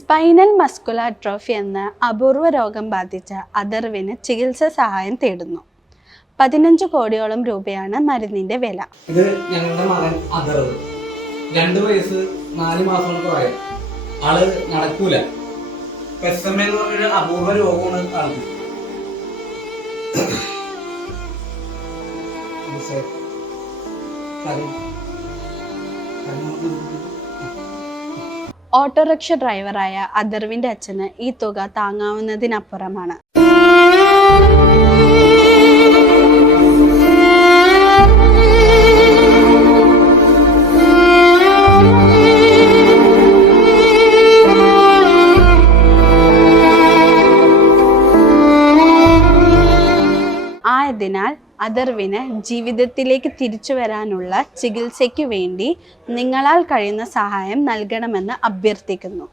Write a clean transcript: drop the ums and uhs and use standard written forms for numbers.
Spinal muscular atrophy എന്ന അപൂർവ രോഗം ബാധിച്ച അഥർവിന് ചികിത്സാ സഹായം തേടുന്നു. 15 കോടിയോളം രൂപയാണ് മരുന്നിന്റെ വില. ഇത് ഞങ്ങളുടെ മകൻ അഥർവ്, 2 വയസ്സ് 4 മാസം പ്രായം. ആള് നടക്കൂല. SMA എന്ന് പറഞ്ഞൊരു അപൂർവ രോഗമാണ് ആൾക്ക്. ഓട്ടോറിക്ഷ ഡ്രൈവറായ അഥർവിന്റെ അച്ഛന് ഈ തുക താങ്ങാവുന്നതിനപ്പുറമാണ്. ആയതിനാൽ അഥർവിന് ജീവിതത്തിലേക്ക് തിരിച്ചു വരാനുള്ള ചികിത്സയ്ക്ക് വേണ്ടി നിങ്ങളാൽ കഴിയുന്ന സഹായം നൽകണമെന്ന് അഭ്യർത്ഥിക്കുന്നു.